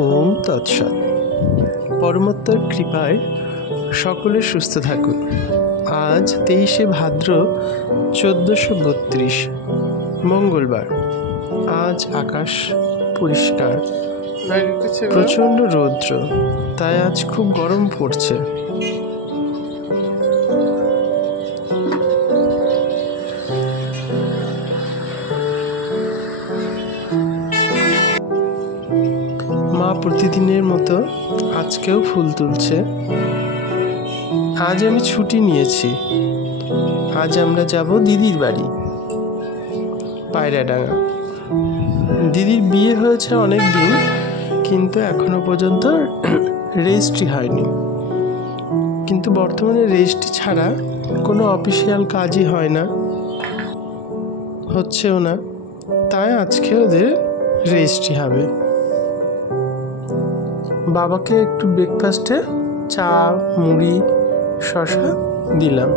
ওম তৎসৎ। পরমাত্মার কৃপায় সকলে সুস্থ থাকুন। আজ 23শে ভাদ্র 1432 মঙ্গলবার। আজ আকাশ পরিষ্কার, প্রচণ্ড রৌদ্র, তাই আজ খুব গরম পড়ছে। মা প্রতিদিনের মতো আজকেও ফুল তুলছে। আজ আমি ছুটি নিয়েছি। আজ আমরা যাব দিদির বাড়ি, পায়রাডাঙ্গা। দিদির বিয়ে হয়েছে অনেক দিন, কিন্তু এখনো পর্যন্ত রেজিস্ট্রি হয়নি। কিন্তু বর্তমানে রেজিস্ট্রি ছাড়া কোনো অফিসিয়াল কাজই হয় না, হচ্ছেও না। তাই আজকে ওদের রেজিস্ট্রি হবে। বাবাকে একটু ব্রেকফাস্টে চা, মুড়ি, শসা দিলাম।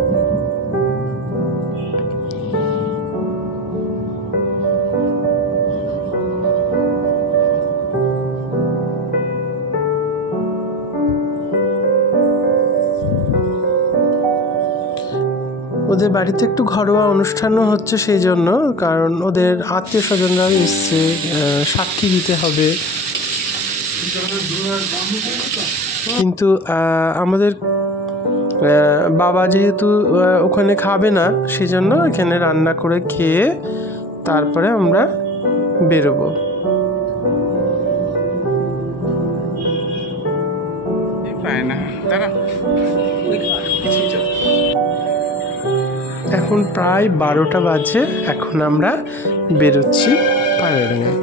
ওদের বাড়িতে একটু ঘরোয়া অনুষ্ঠানও হচ্ছে, সেই জন্য, কারণ ওদের আত্মীয় স্বজনরা এসছে, সাক্ষী দিতে হবে। কিন্তু আমাদের বাবা যেহেতু ওখানে খাবে না, সেই জন্য এখানে রান্না করে খেয়ে তারপরে আমরা বেরোবো। এখন প্রায় 12টা বাজে। এখন আমরা বেরোচ্ছি পায়রাডাঙ্গায়।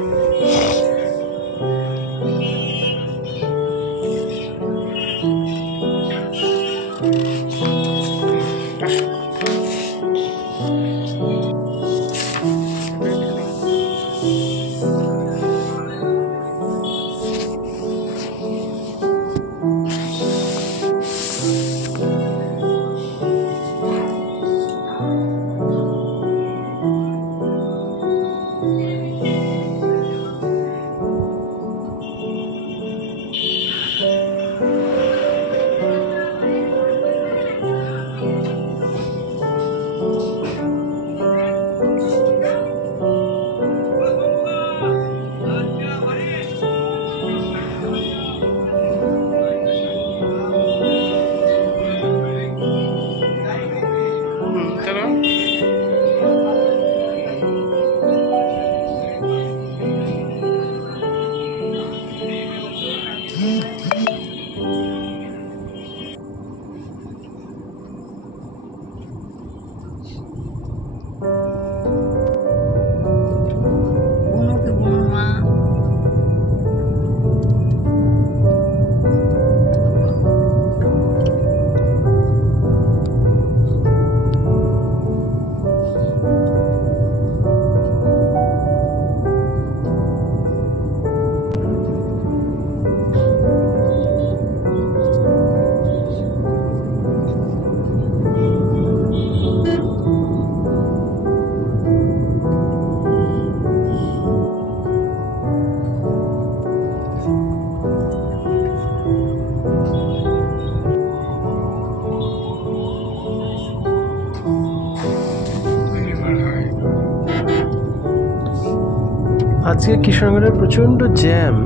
আজকে কৃষ্ণনগরের প্রচণ্ড জ্যাম।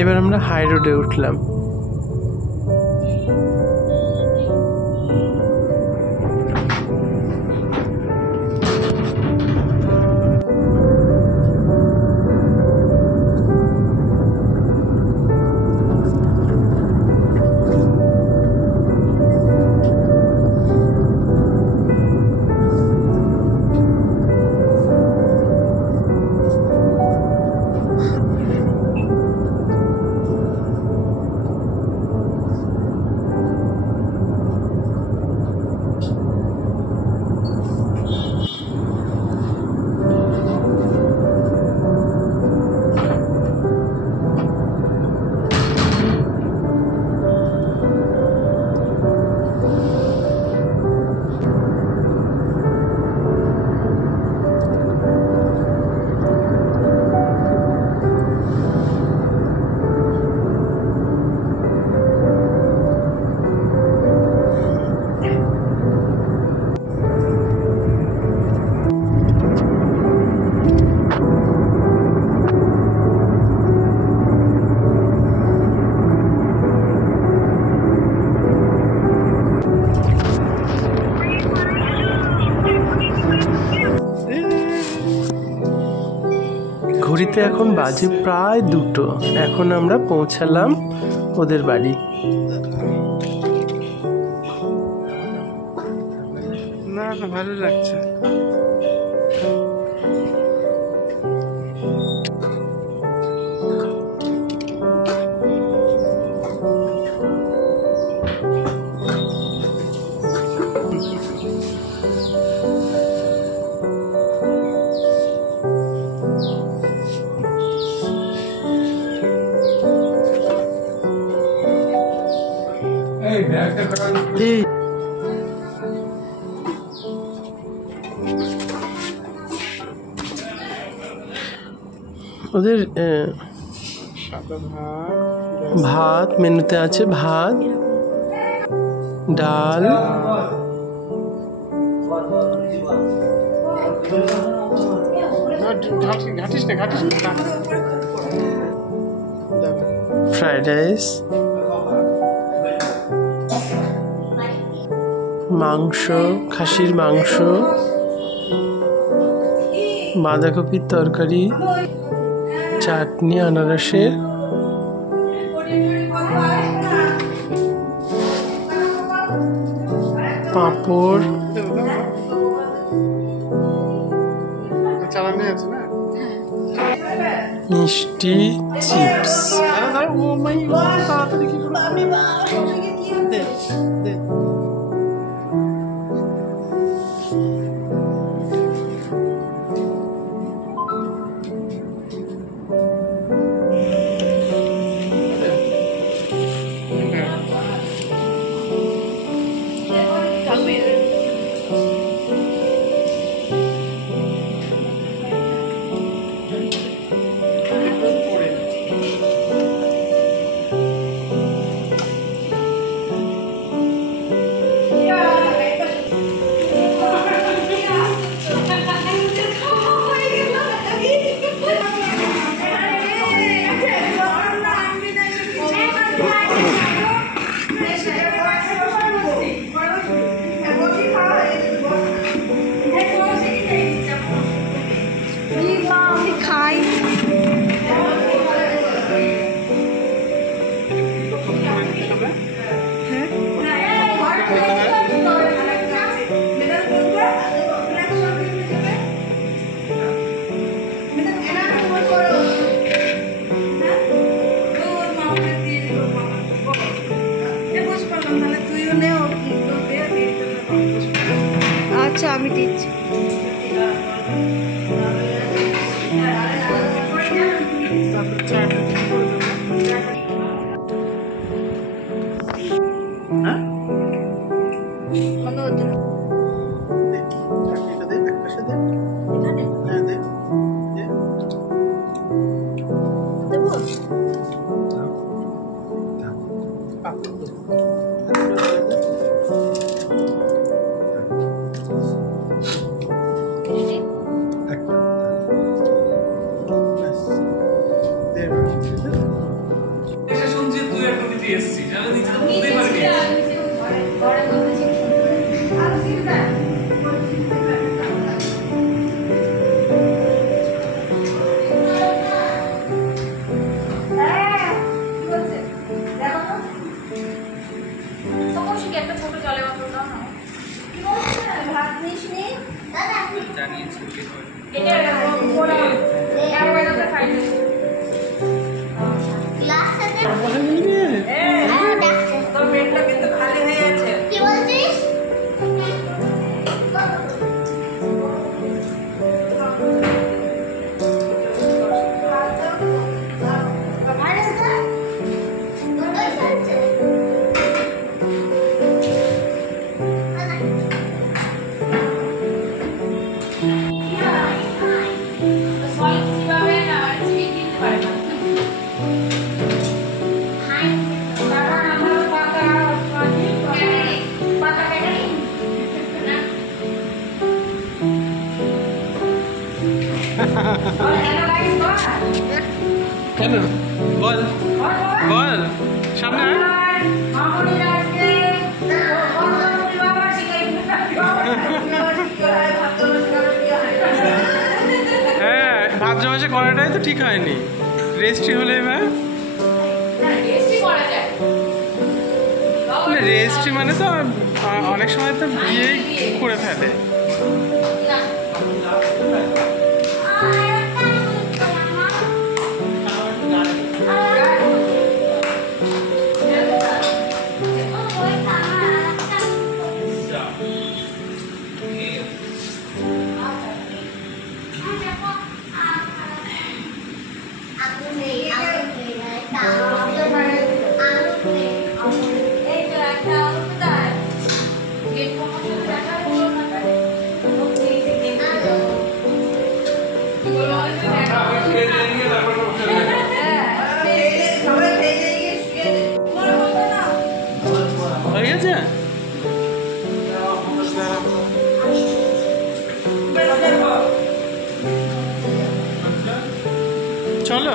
এবার আমরা হাই রোডে উঠলাম। ঘড়িতে এখন বাজে প্রায় 2টো। এখন আমরা পৌঁছালাম ওদের বাড়ি। না না, ভালো লাগছে। এই ওদের সাদা ভাত মেনুতে আছে, ভাত, ডাল, ঘাটিস না, ঘাটিস না। ফ্রাইড রাইস, মাংস, খাসির মাংস, বাঁধাকপির তরকারি, চাটনি আনারসের, পাঁপড়, চালানি আছে না? মিষ্টি, চিপস। ও মাই গড, তাড়াতাড়ি কি করে? দে, দে। আচ্ছা আমি দিচ্ছি। কেন বল বল সামনে হ্যাঁ ভাদ্র মাসে করাটাই তো ঠিক হয়নি, রেজিস্ট্রি হলে এবার রেজিস্ট্রি মানে তো অনেক সময় তো বিয়েই করে ফেলে। হয়ে গেছে? চলো।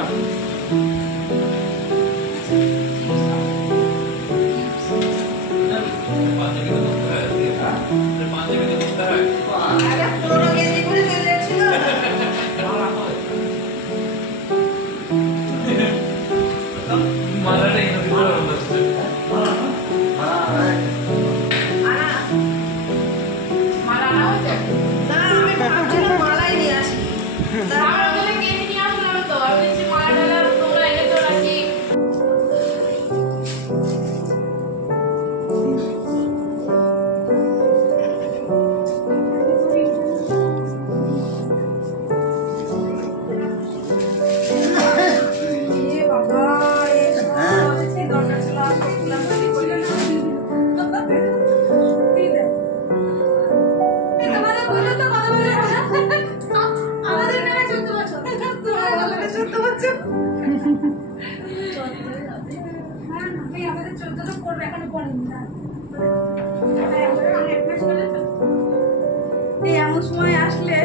এমন সময় আসলে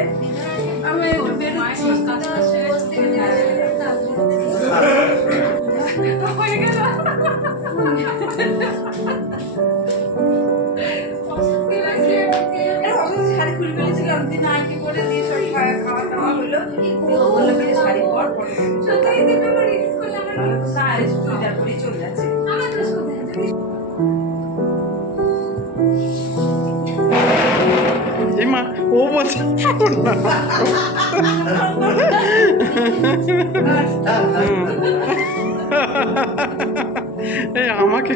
আমি একটু বেরোচ্ছি হয়ে গেল। শাড়ি খুলে ফেলেছিলাম দিন আগে করে দিয়ে সব খাওয়া দাওয়া হলো, বললো শাড়ি পর চুড়িদার পরে চলে যাচ্ছে। মা ও বলছে এই আমাকে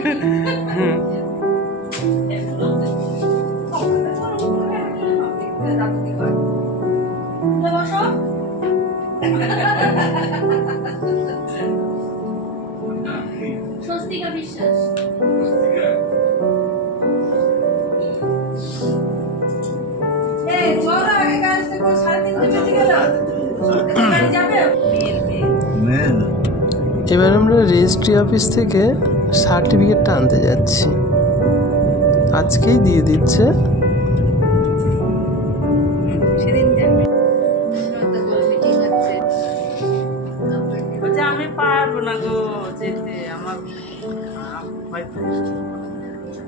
স্বস্তিকা বিশ্বাস। এবার আমরা রেজিস্ট্রি অফিস থেকে সার্টিফিকেটটা আনতে যাচ্ছি, আজকেই দিয়ে দিচ্ছে। আমি পারবো না গো যেতে, আমার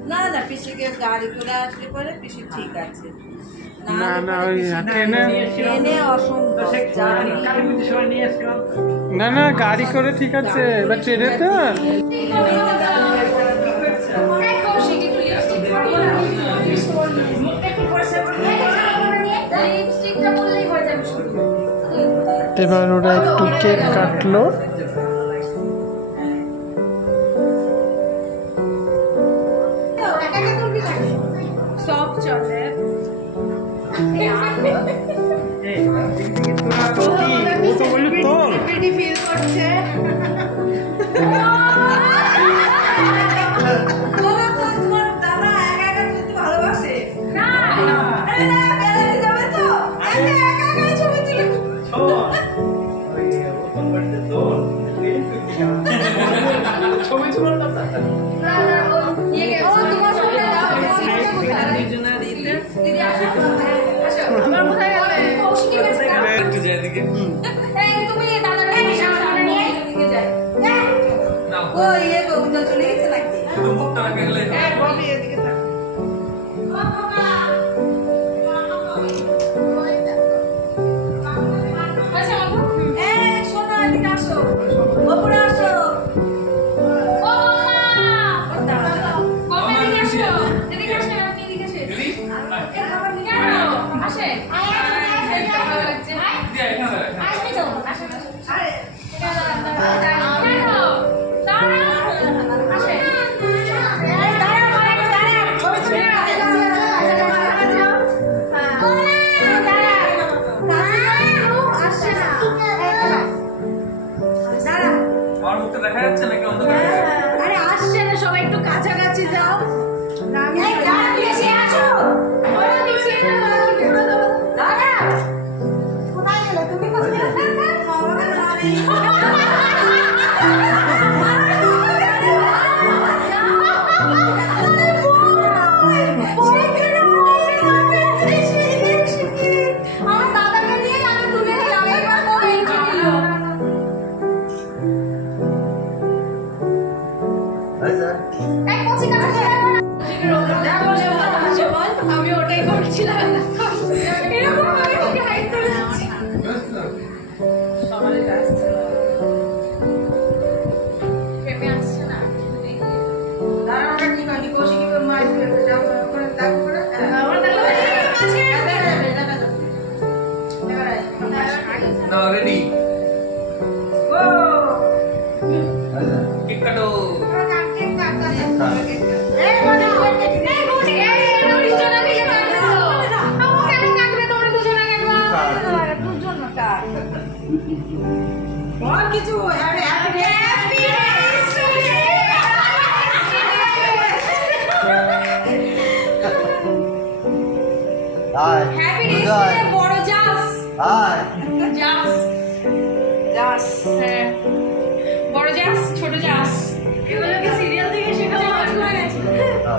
না না পিসিকে গাড়ি করে আসলে পরে পিসি ঠিক আছে। না না ওই ট্রেনে না না গাড়ি করে ঠিক আছে, এবার ট্রেনে তো এবার ওরা একটু কেক কাটলো। সব চলে ফিল করছে। দিদি আসো, আমার কোথায় গেলে? দেখা যাচ্ছে নাকি অন্ধকারে? আরে আসছে না, সবাই একটু কাছাকাছি যাও। এই দাঁড়া, এসে আছো। ওরা দিচ্ছে না, দাঁড়া। কোথায় গেলে তুমি? কোথায় গেলে? আমি ওটাই করছিলাম। এরকম ভাবে ওকে হাইড করে দিচ্ছি। সবাই আসছে, প্রেমে আসছে না। দাঁড়া, ওটা ঠিক হয়নি। কৌশিকী মার ফেলতে যাও করে দাগ করে আমার দাগ আছে। না রেডি ও কেক কাটো। কেক কাটতে এই বড় এই বড় এই রোডি চলে গেছে কাটতে দাও। আমার কেন কাটবে? তোমরা দুজন আগে দুজন না বল কিছু। হ্যাপি হ্যাপি হ্যাপি রেস্টুরেন্ট বড় জাস। জাস জাস, হ্যাঁ বড় জাস ছোট জাস, এগুলোকে সিরিয়াল থেকে শেখা হয়ে গেছে।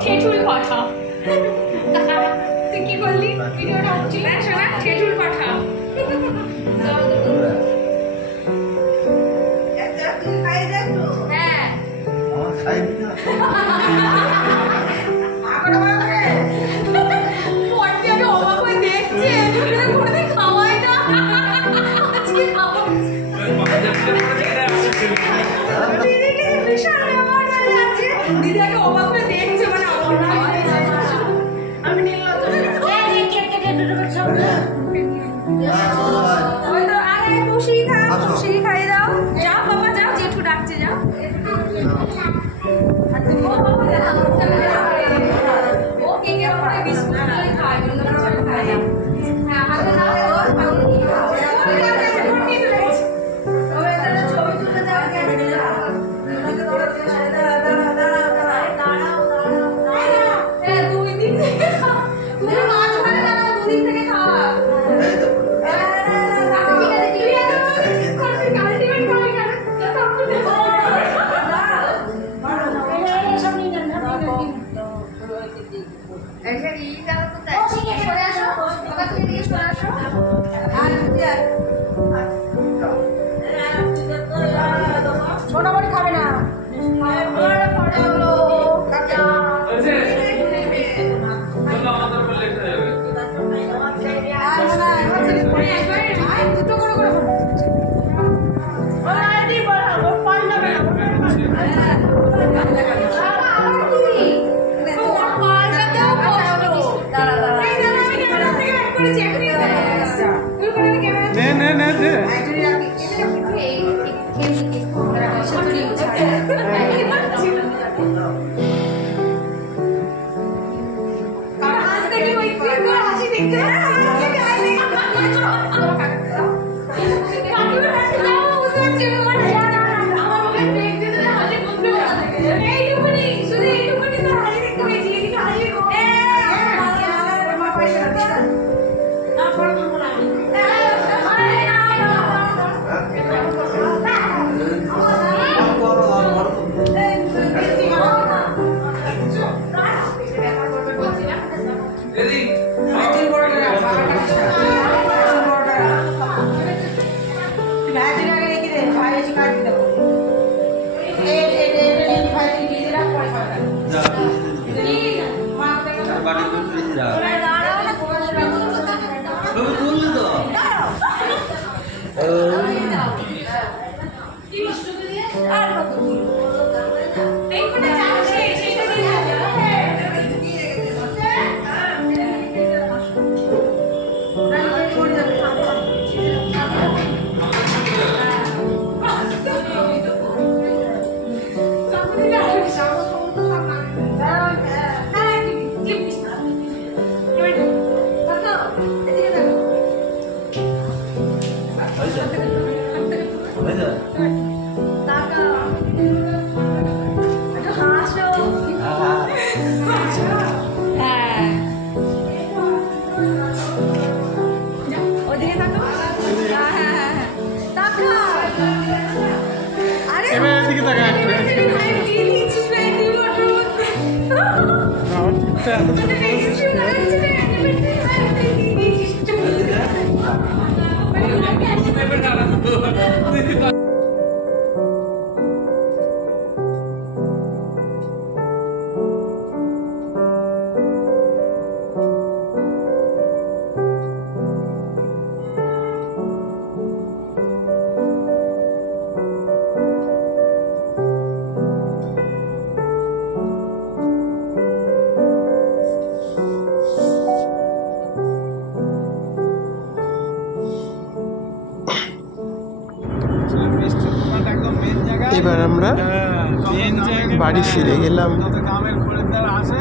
ঠেঠুল পাঠা। তুই কি বললি? ভিডিওটা হচ্ছিল শোনা, ঠেঠুল পাঠা। হ্যাঁ আমি অবাক হয়ে দেখছি, কোনোদিন খাওয়াই না, আজকে খাওয়া। দিদাকে অবাক হয়ে দেখছে, মানে আমি ওই তো আরে খুশি খাই দাও। যাও বাবা যাও, জেঠু ডাকছে যাও। ও কেকের উপরে বিস্কুট খায়, অন্য কিছু খায় না। হ্যাঁ হাতে দাও ছবি তুলে দাও। দুই দিন থেকে তুমি মাঝখানে না, দুদিন থেকে খাওয়া। সোনামণি খাবে না। মুখটা এত ছোট করেছিস এবার আমরা বাড়ি ফিরে গেলাম। গ্রামের খরিদ্দার আসে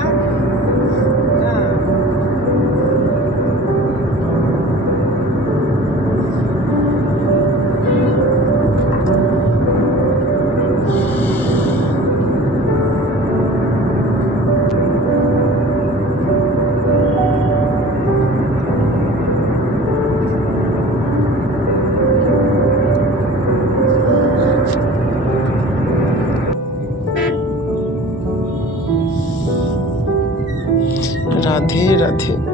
রাধে রাধে।